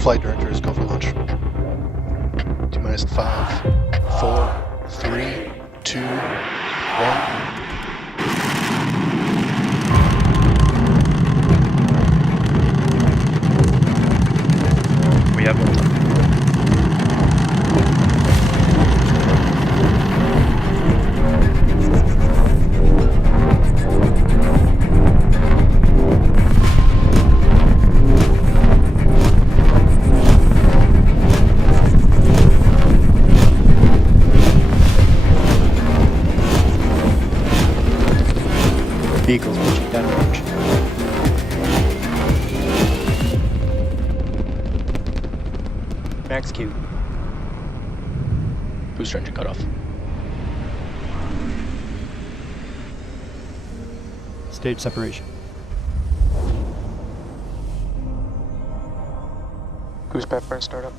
Flight directors, go for launch. T-minus 5, 4, 3, 2, 1. We have no time. Vehicles pushing downrange. Max Q. Booster engine cut off. Stage separation. Goose back burn startup.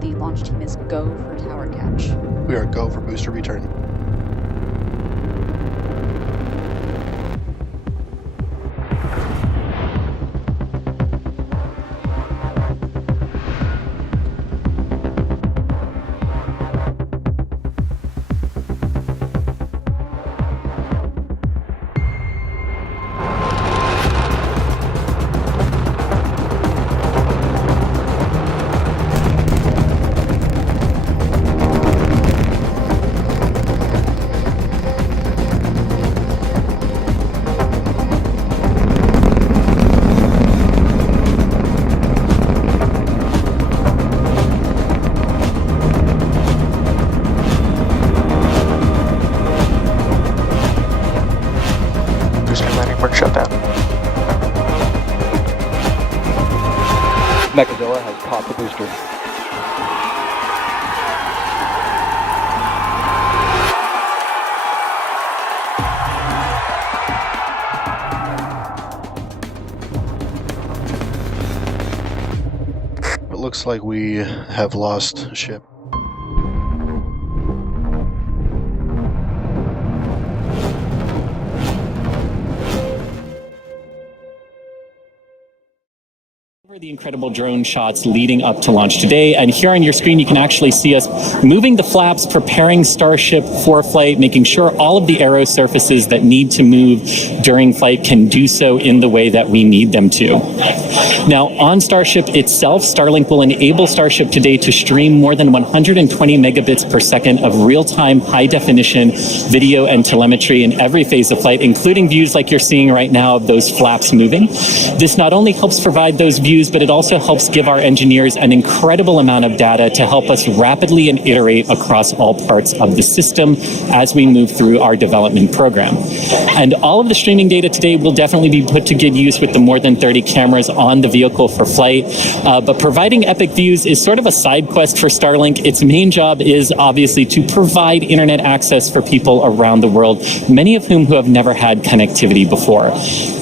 The launch team is go for tower catch. We are go for booster return. Booster landing burn shut down. Mechazilla has caught the booster. It looks like we have lost a ship. The incredible drone shots leading up to launch today, and here on your screen you can actually see us moving the flaps, preparing Starship for flight, making sure all of the aero surfaces that need to move during flight can do so in the way that we need them to. Now, on Starship itself, Starlink will enable Starship today to stream more than 120 megabits per second of real-time high-definition video and telemetry in every phase of flight, including views like you're seeing right now of those flaps moving. This not only helps provide those views, but it also helps give our engineers an incredible amount of data to help us rapidly and iterate across all parts of the system as we move through our development program. And all of the streaming data today will definitely be put to good use with the more than 30 cameras on the vehicle for flight. But providing epic views is sort of a side quest for Starlink. Its main job is obviously to provide internet access for people around the world, many of whom who have never had connectivity before.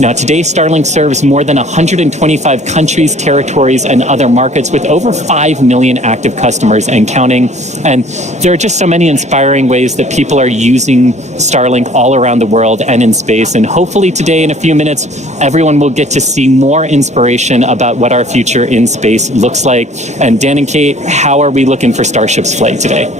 Now, today, Starlink serves more than 125 countries, territories, and other markets with over 5 million active customers and counting. And there are just so many inspiring ways that people are using Starlink all around the world and in space. And hopefully today, in a few minutes, everyone will get to see more inspiration about what our future in space looks like. And Dan and Kate, how are we looking for Starship's flight today?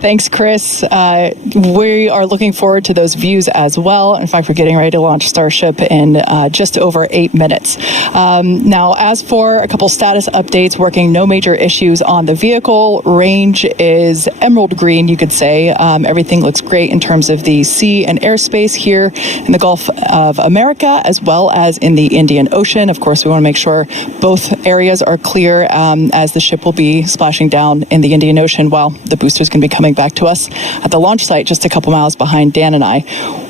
Thanks, Chris. We are looking forward to those views as well. In fact, we're getting ready to launch Starship in just over 8 minutes. Now, as for a couple status updates, working no major issues on the vehicle. Range is emerald green, you could say. Everything looks great in terms of the sea and airspace here in the Gulf of America, as well as in the Indian Ocean. Of course, we want to make sure both areas are clear as the ship will be splashing down in the Indian Ocean while the boosters can be coming back to us at the launch site just a couple miles behind Dan and I.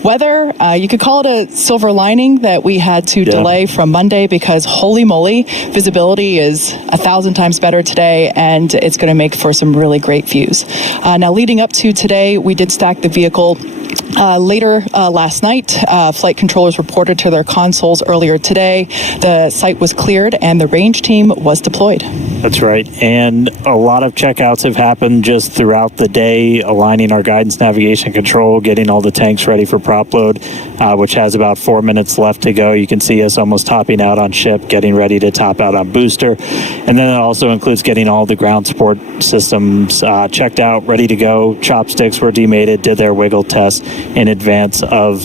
Weather, you could call it a silver lining that we had to delay from Monday, because holy moly, visibility is 1,000 times better today, and it's going to make for some really great views. Now, leading up to today, we did stack the vehicle Later last night, flight controllers reported to their consoles earlier today the site was cleared and the range team was deployed. That's right. And a lot of checkouts have happened just throughout the day, aligning our guidance, navigation, control, getting all the tanks ready for prop load, which has about 4 minutes left to go. You can see us almost topping out on ship, getting ready to top out on booster. And then it also includes getting all the ground support systems checked out, ready to go. Chopsticks were demated, did their wiggle test in advance of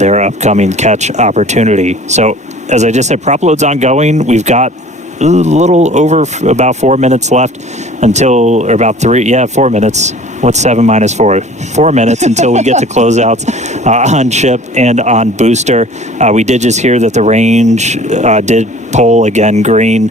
their upcoming catch opportunity. So, as I just said, prop load's ongoing. We've got a little over about 4 minutes left until, or about 4 minutes. What's 7 minus 4? 4 minutes until we get to closeouts on ship and on booster. We did just hear that the range did pull again green.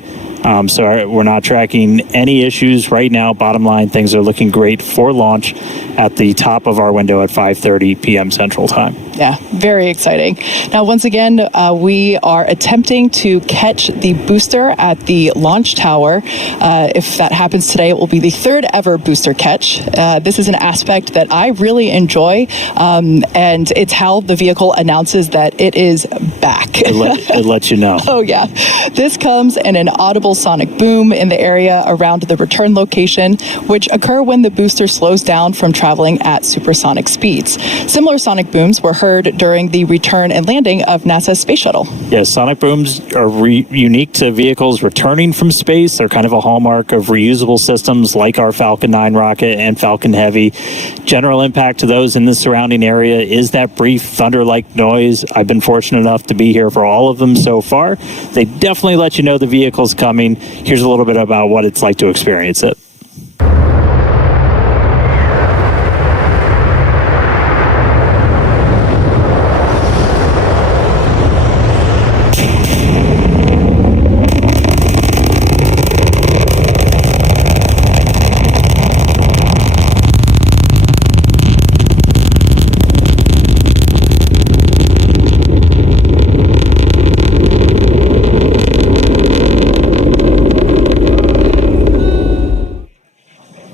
So we're not tracking any issues right now. Bottom line, things are looking great for launch at the top of our window at 5:30 p.m. Central Time. Yeah, very exciting. Now, once again, we are attempting to catch the booster at the launch tower. If that happens today, it will be the third ever booster catch. This is an aspect that I really enjoy, and it's how the vehicle announces that it is back. It lets you know. Oh, yeah. This comes in an audible sonic boom in the area around the return location, which occur when the booster slows down from traveling at supersonic speeds. Similar sonic booms were heard during the return and landing of NASA's space shuttle. Yes, sonic booms are unique to vehicles returning from space. They're kind of a hallmark of reusable systems like our Falcon 9 rocket and Falcon Heavy. General impact to those in the surrounding area is that brief thunder-like noise. I've been fortunate enough to be here for all of them so far. They definitely let you know the vehicle's coming. Here's a little bit about what it's like to experience it.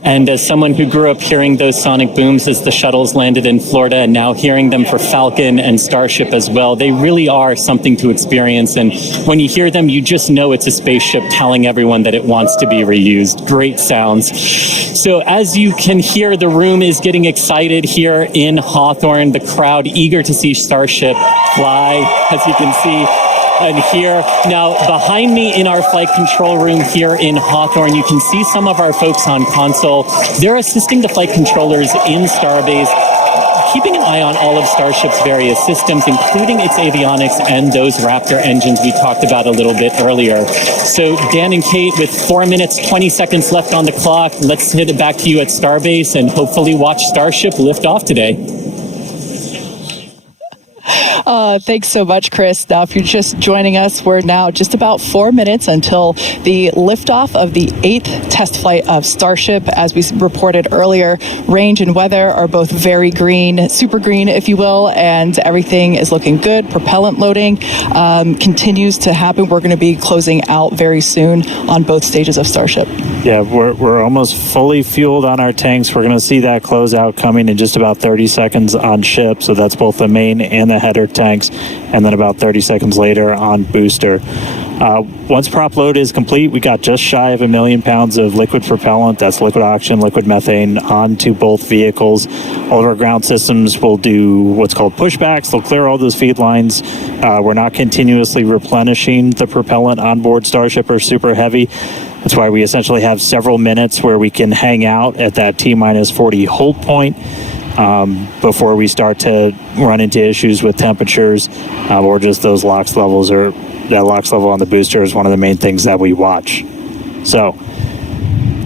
And as someone who grew up hearing those sonic booms as the shuttles landed in Florida and now hearing them for Falcon and Starship as well, they really are something to experience. And when you hear them, you just know it's a spaceship telling everyone that it wants to be reused. Great sounds. So as you can hear, the room is getting excited here in Hawthorne. The crowd eager to see Starship fly, as you can see. And here, now behind me in our flight control room here in Hawthorne, you can see some of our folks on console. They're assisting the flight controllers in Starbase, keeping an eye on all of Starship's various systems, including its avionics and those Raptor engines we talked about a little bit earlier. So Dan and Kate, with 4 minutes, 20 seconds left on the clock, let's hit it back to you at Starbase and hopefully watch Starship lift off today. Thanks so much, Chris. Now, if you're just joining us, we're now just about 4 minutes until the liftoff of the 8th test flight of Starship. As we reported earlier, range and weather are both very green, super green, if you will, and everything is looking good. Propellant loading continues to happen. We're going to be closing out very soon on both stages of Starship. Yeah, we're almost fully fueled on our tanks. We're going to see that closeout coming in just about 30 seconds on ship. So that's both the main and the header tanks, and then about 30 seconds later on booster. Once prop load is complete, we got just shy of 1 million pounds of liquid propellant, that's liquid oxygen, liquid methane, onto both vehicles. All of our ground systems will do what's called pushbacks. They'll clear all those feed lines. We're not continuously replenishing the propellant on board Starship or Super Heavy. That's why we essentially have several minutes where we can hang out at that T-minus 40 hold point before we start to run into issues with temperatures or just those LOX levels, or that LOX level on the booster is one of the main things that we watch. So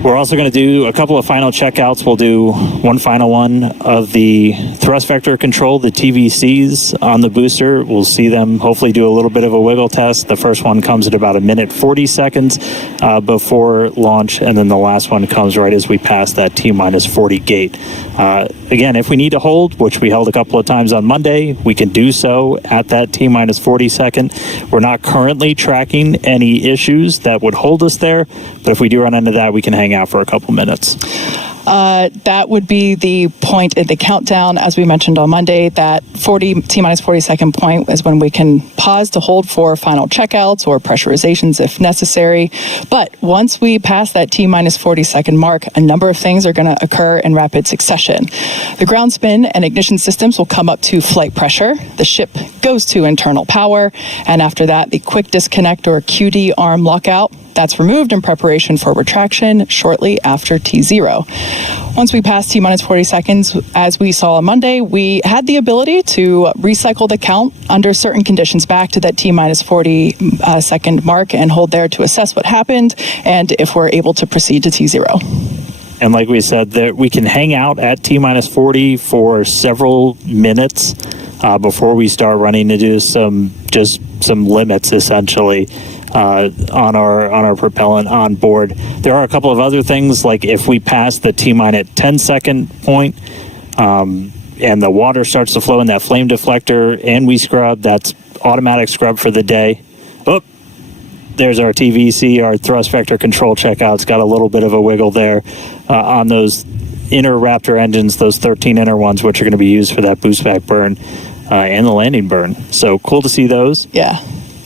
we're also going to do a couple of final checkouts. We'll do one final one of the thrust vector control, the TVCs on the booster. We'll see them hopefully do a little bit of a wiggle test. The first one comes at about 1 minute 40 seconds before launch, and then the last one comes right as we pass that T-minus 40 gate. Again, if we need to hold, which we held a couple of times on Monday, we can do so at that T-minus 40 second. We're not currently tracking any issues that would hold us there, but if we do run into that, we can hang out for a couple minutes. That would be the point in the countdown, as we mentioned on Monday. That T-minus 40 second point is when we can pause to hold for final checkouts or pressurizations if necessary. But once we pass that T-minus 40 second mark, a number of things are going to occur in rapid succession. The ground spin and ignition systems will come up to flight pressure. The ship goes to internal power. And after that, the quick disconnect or QD arm lockout, that's removed in preparation for retraction shortly after T0. Once we pass T-minus 40 seconds, as we saw on Monday, we had the ability to recycle the count under certain conditions back to that T-minus 40 second mark and hold there to assess what happened and if we're able to proceed to T0. And like we said, that we can hang out at T-minus 40 for several minutes before we start running into some limits, essentially. On our propellant on board. There are a couple of other things, like if we pass the T-minus 10 second point and the water starts to flow in that flame deflector and we scrub, that's automatic scrub for the day. Oh, there's our TVC, our thrust vector control checkout. It's got a little bit of a wiggle there on those inner Raptor engines, those 13 inner ones, which are going to be used for that boost back burn and the landing burn. So cool to see those. Yeah.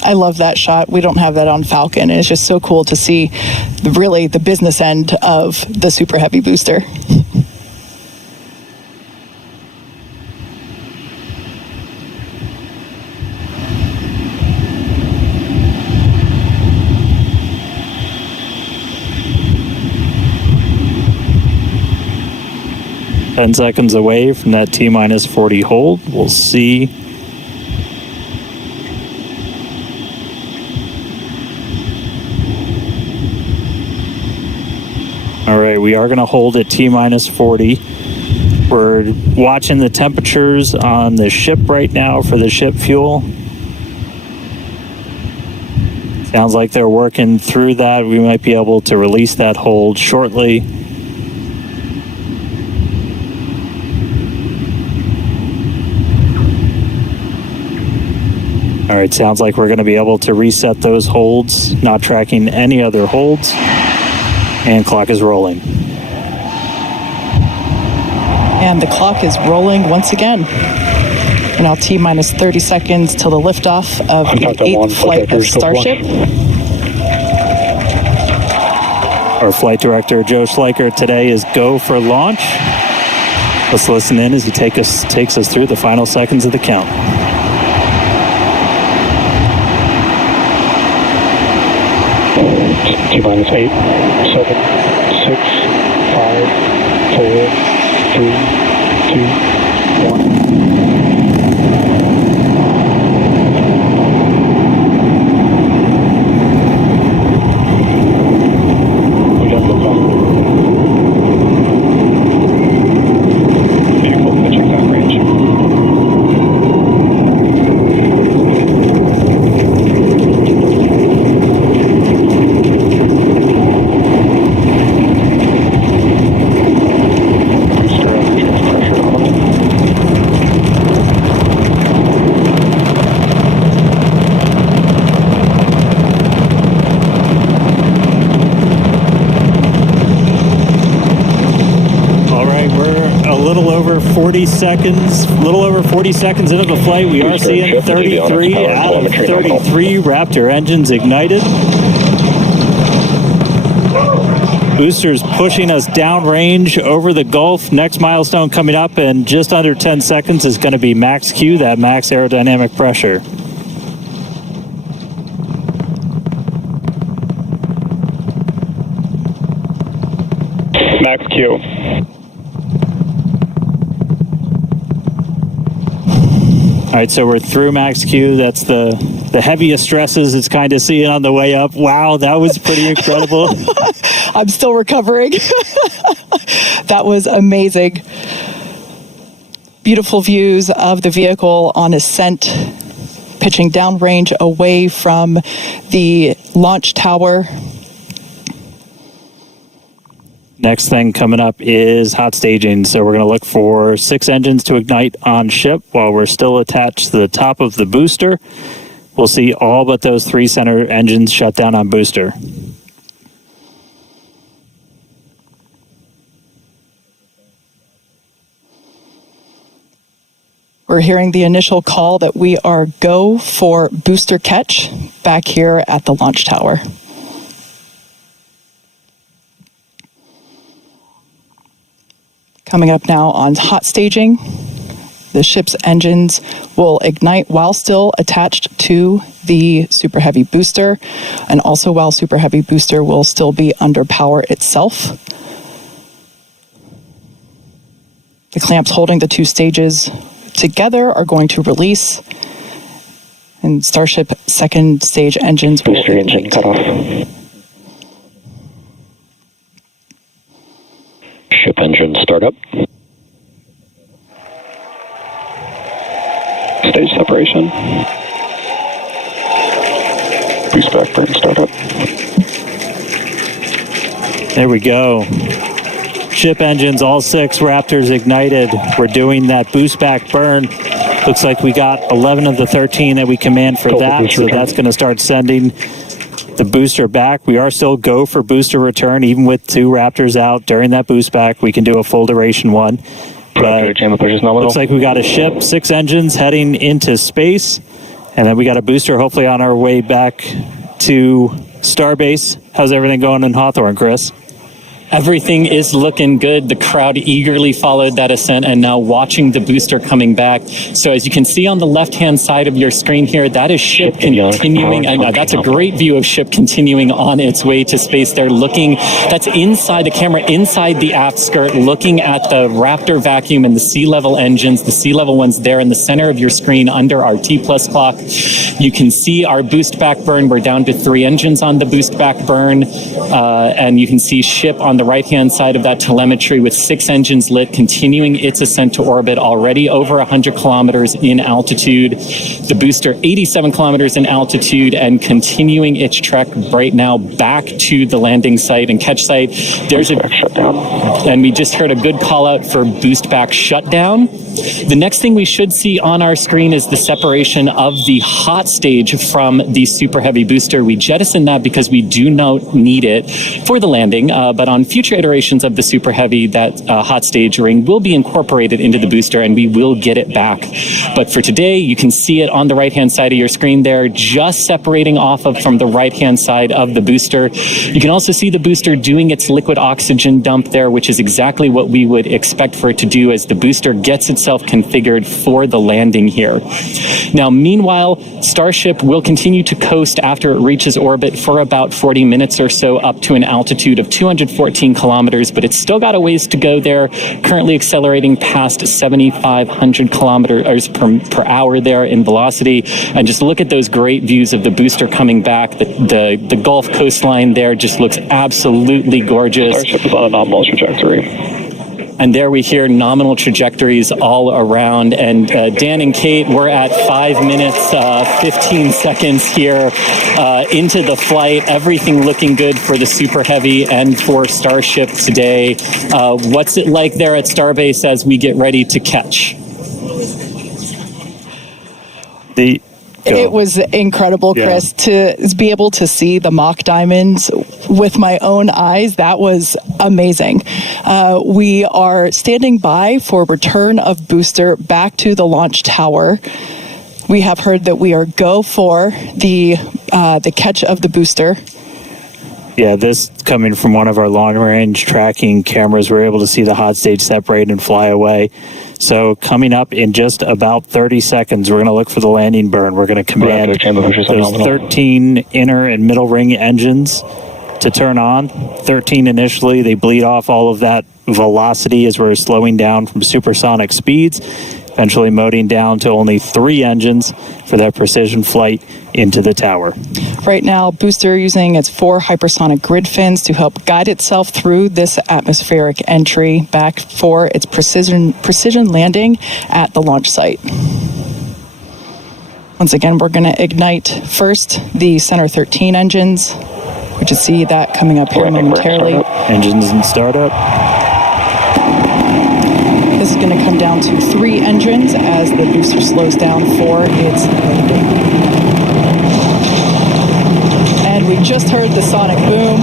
I love that shot. We don't have that on Falcon. And it's just so cool to see really the business end of the Super Heavy booster. Ten seconds away from that T-minus 40 hold. We'll see. All right, we are going to hold at T-minus 40. We're watching the temperatures on the ship right now for the ship fuel. Sounds like they're working through that. We might be able to release that hold shortly. All right, sounds like we're going to be able to reset those holds, not tracking any other holds. And clock is rolling. And the clock is rolling once again. And now T-minus 30 seconds till the liftoff of the 8th flight of Starship. Our flight director, Joe Schleicher, today is go for launch. Let's listen in as he takes us through the final seconds of the count. T-minus 8, 7, 6, 5, 4, 3, 2, 1. We got the vehicle pitching down range. A little over 40 seconds into the flight. We are seeing 33 out of 33 Raptor engines ignited. Boosters pushing us downrange over the Gulf. Next milestone coming up in just under 10 seconds is going to be max Q, that max aerodynamic pressure. Max Q. All right, so we're through max Q. That's the heaviest stresses it's kind of seeing on the way up. Wow, that was pretty incredible. I'm still recovering. That was amazing. Beautiful views of the vehicle on ascent, pitching downrange away from the launch tower. Next thing coming up is hot staging. So we're going to look for 6 engines to ignite on ship while we're still attached to the top of the booster. We'll see all but those 3 center engines shut down on booster. We're hearing the initial call that we are go for booster catch back here at the launch tower. Coming up now on hot staging, the ship's engines will ignite while still attached to the Super Heavy booster, and also while Super Heavy booster will still be under power itself. The clamps holding the two stages together are going to release, and Starship second stage engines will Booster engine cut off. Ship engine startup. Stage separation. Boost back burn startup. There we go. Ship engines, all 6 Raptors ignited. We're doing that boost back burn. Looks like we got 11 of the 13 that we command for that, so that's going to start sending the booster back. We are still go for booster return, even with 2 Raptors out during that boost back. We can do a full duration one. But looks like we got a ship, 6 engines heading into space, and then we got a booster hopefully on our way back to Starbase. How's everything going in Hawthorne, Chris? Everything is looking good. The crowd eagerly followed that ascent and now watching the booster coming back. So as you can see on the left-hand side of your screen here, that is ship continuing. And that's a great view of ship continuing on its way to space. They're looking, that's inside the camera, inside the aft skirt, looking at the Raptor vacuum and the sea level engines, the sea level ones there in the center of your screen under our T+ clock. You can see our boost back burn. We're down to 3 engines on the boost back burn. And you can see ship on the right-hand side of that telemetry with 6 engines lit, continuing its ascent to orbit, already over 100 kilometers in altitude. The booster 87 kilometers in altitude and continuing its trek right now back to the landing site and catch site. There's a shutdown, and we just heard a good call out for boost back shutdown. The next thing we should see on our screen is the separation of the hot stage from the Super Heavy booster. We jettisoned that because we do not need it for the landing, but on future iterations of the Super Heavy, that hot stage ring will be incorporated into the booster and we will get it back. But for today, you can see it on the right-hand side of your screen there, just separating off of from the right-hand side of the booster. You can also see the booster doing its liquid oxygen dump there, which is exactly what we would expect for it to do as the booster gets itself configured for the landing here. Now, meanwhile, Starship will continue to coast after it reaches orbit for about 40 minutes or so up to an altitude of 214 kilometers, but it's still got a ways to go there, currently accelerating past 7,500 kilometers per hour there in velocity. And just look at those great views of the booster coming back. The Gulf coastline there just looks absolutely gorgeous. Starship is on a nominal trajectory. And there we hear nominal trajectories all around. And Dan and Kate, we're at 5 minutes, 15 seconds here into the flight. Everything looking good for the Super Heavy and for Starship today. What's it like there at Starbase as we get ready to catch? It was incredible, Chris, to be able to see the mock diamonds with my own eyes. That was amazing. We are standing by for return of booster back to the launch tower. We have heard that we are go for the catch of the booster. Yeah, this coming from one of our long-range tracking cameras, we're able to see the hot stage separate and fly away. So coming up in just about 30 seconds, we're going to look for the landing burn. We're going to command those 13 inner and middle ring engines to turn on. 13 initially, they bleed off all of that velocity as we're slowing down from supersonic speeds, eventually moding down to only 3 engines for that precision flight into the tower. Right now, booster using its 4 hypersonic grid fins to help guide itself through this atmospheric entry back for its precision landing at the launch site. Once again, we're going to ignite first the center 13 engines. We should see that coming up here momentarily. Engines in startup. This is going to come down to 3 engines as the booster slows down for its landing. And we just heard the sonic boom.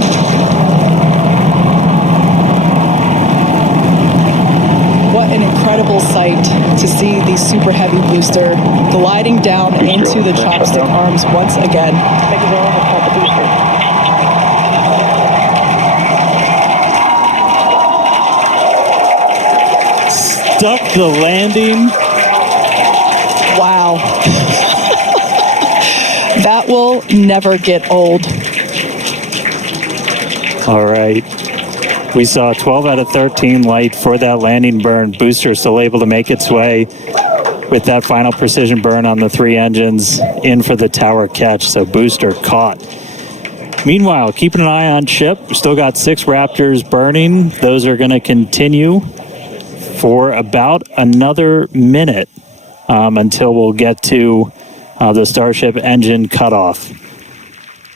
What an incredible incredible sight to see the Super Heavy booster gliding down into the chopstick arms once again. Stuck the landing. Wow. That will never get old. All right. We saw 12 out of 13 light for that landing burn. Booster still able to make its way with that final precision burn on the 3 engines in for the tower catch. So Booster caught. Meanwhile, keeping an eye on ship. Still got 6 Raptors burning. Those are going to continue for about another minute until we'll get to the Starship engine cutoff.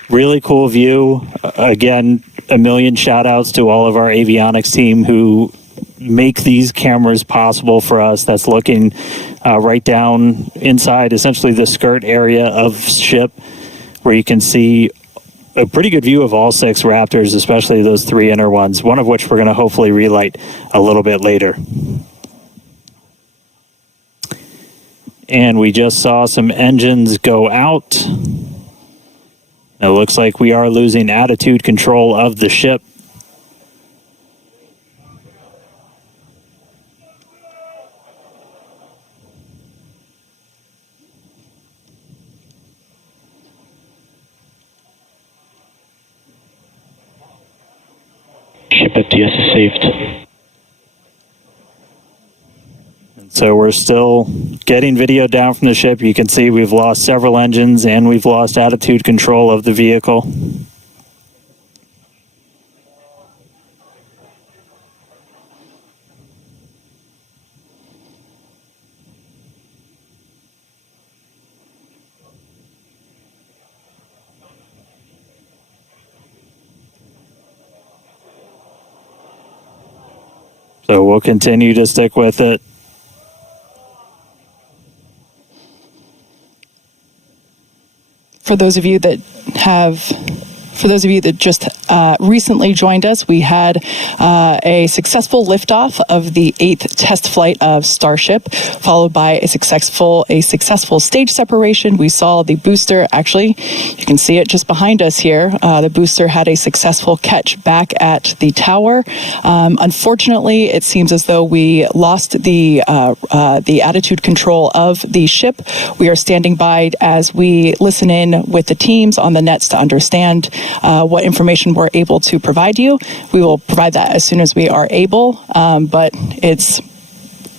Really cool view. Again, a million shout outs to all of our avionics team who make these cameras possible for us. That's looking right down inside essentially the skirt area of ship, where you can see a pretty good view of all 6 Raptors, especially those 3 inner ones, one of which we're going to hopefully relight a little bit later. And we just saw some engines go out. It looks like we are losing attitude control of the ship. Ship FTS is saved. So we're still getting video down from the ship. You can see we've lost several engines and we've lost attitude control of the vehicle. So we'll continue to stick with it. For those of you that just recently joined us, we had a successful liftoff of the 8th test flight of Starship, followed by a successful stage separation. We saw the booster, actually, you can see it just behind us here. The booster had a successful catch back at the tower. Unfortunately, it seems as though we lost the attitude control of the ship. We are standing by as we listen in with the teams on the nets to understand what information we're able to provide you. We will provide that as soon as we are able, but it's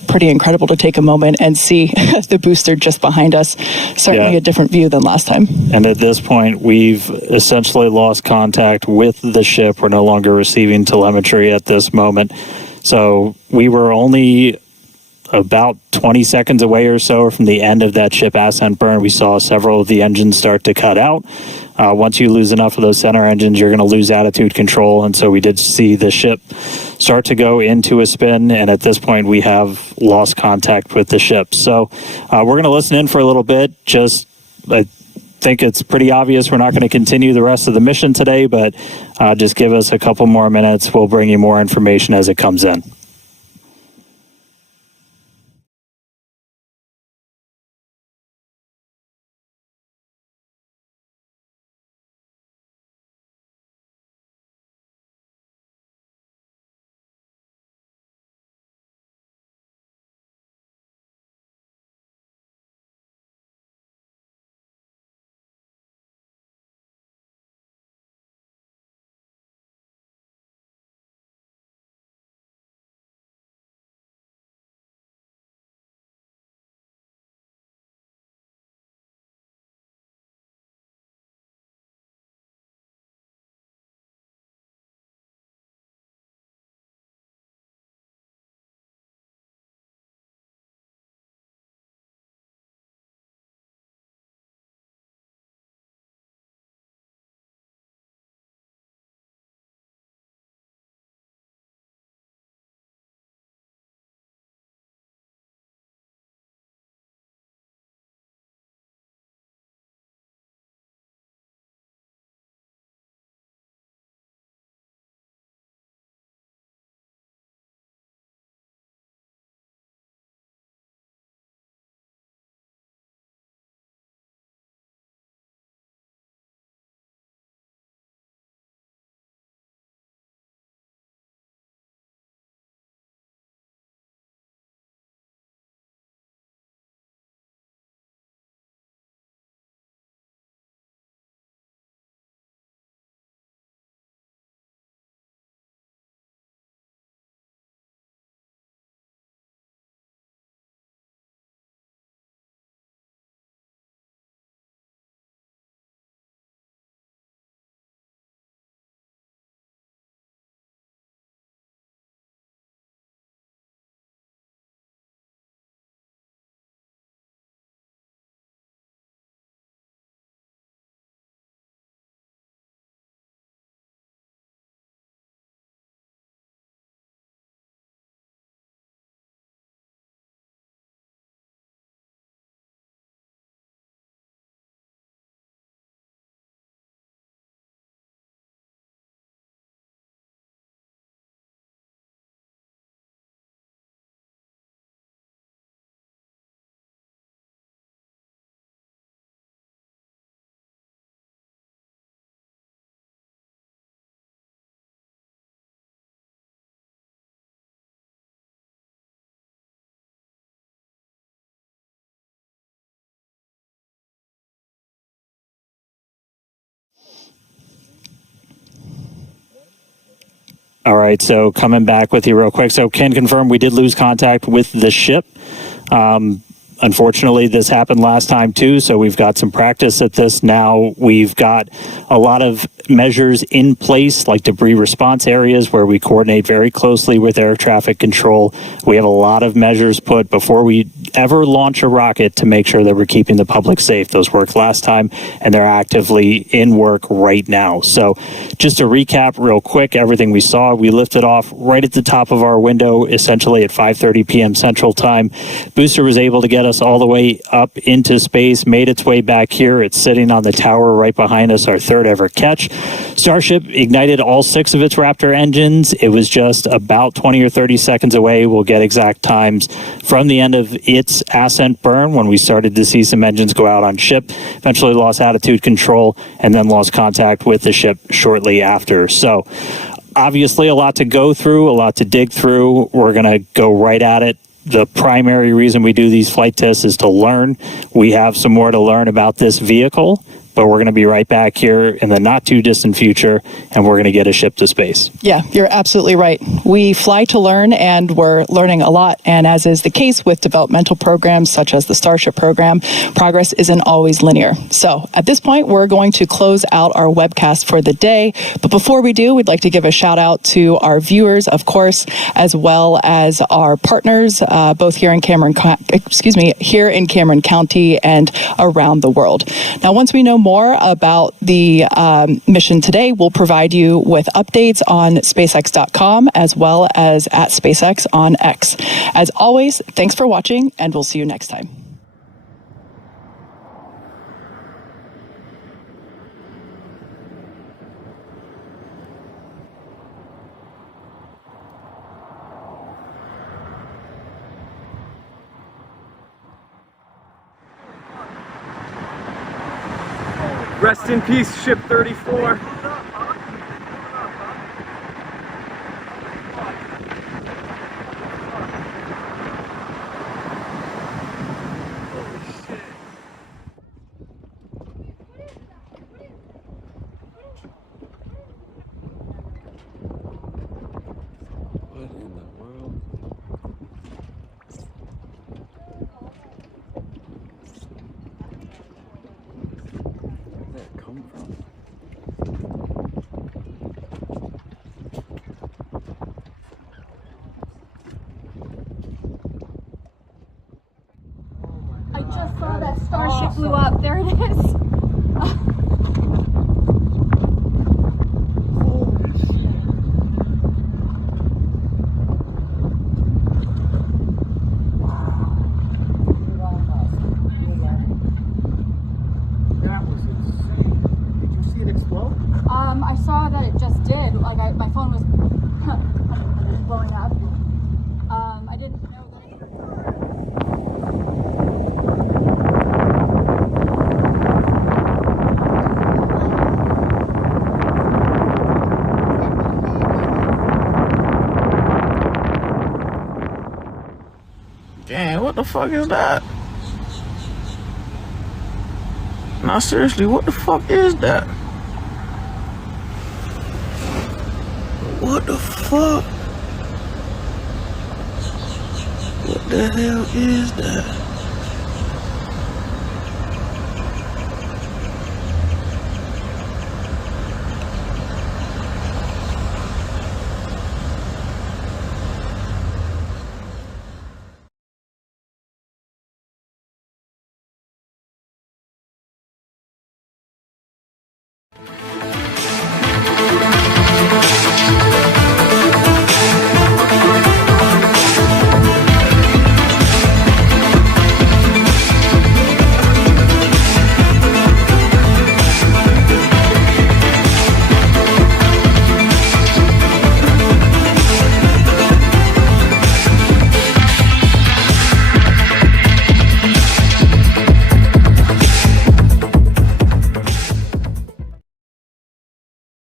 pretty incredible to take a moment and see the booster just behind us. Certainly a different view than last time. And at this point, we've essentially lost contact with the ship. We're no longer receiving telemetry at this moment. So we were only about 20 seconds away or so from the end of that ship ascent burn. We saw several of the engines start to cut out. Once you lose enough of those center engines, you're going to lose attitude control. And so we did see the ship start to go into a spin. And at this point, we have lost contact with the ship. So we're going to listen in for a little bit. I think it's pretty obvious we're not going to continue the rest of the mission today, but just give us a couple more minutes. We'll bring you more information as it comes in. All right, so coming back with you real quick. So can confirm we did lose contact with the ship. Unfortunately, this happened last time too, so we've got some practice at this now. We've got a lot of measures in place, like debris response areas where we coordinate very closely with air traffic control. We have a lot of measures put before we ever launch a rocket to make sure that we're keeping the public safe. Those worked last time, and they're actively in work right now. So just to recap real quick, everything we saw, we lifted off right at the top of our window, essentially at 5:30 p.m. Central Time. Booster was able to get us all the way up into space, made its way back here. It's sitting on the tower right behind us, our third ever catch. Starship ignited all 6 of its Raptor engines. It was just about 20 or 30 seconds away. We'll get exact times from the end of its ascent burn when we started to see some engines go out on ship, eventually lost attitude control, and then lost contact with the ship shortly after. So obviously a lot to go through, a lot to dig through. We're going to go right at it. The primary reason we do these flight tests is to learn. We have some more to learn about this vehicle, but we're going to be right back here in the not too distant future, and we're going to get a ship to space. Yeah, you're absolutely right. We fly to learn, and we're learning a lot. And as is the case with developmental programs such as the Starship program, progress isn't always linear. So at this point, we're going to close out our webcast for the day. But before we do, we'd like to give a shout out to our viewers, of course, as well as our partners, both here in Cameron County and around the world. Now, once we know more about the mission today, we'll provide you with updates on SpaceX.com as well as at SpaceX on X. As always, thanks for watching, and we'll see you next time. Rest in peace, Ship 34. I just saw that Starship blew up. There it is. I saw that it just did. Like my phone was blowing up. I didn't know that it Dang, what the fuck is that? Nah, seriously, what the fuck is that? What the fuck? What the hell is that?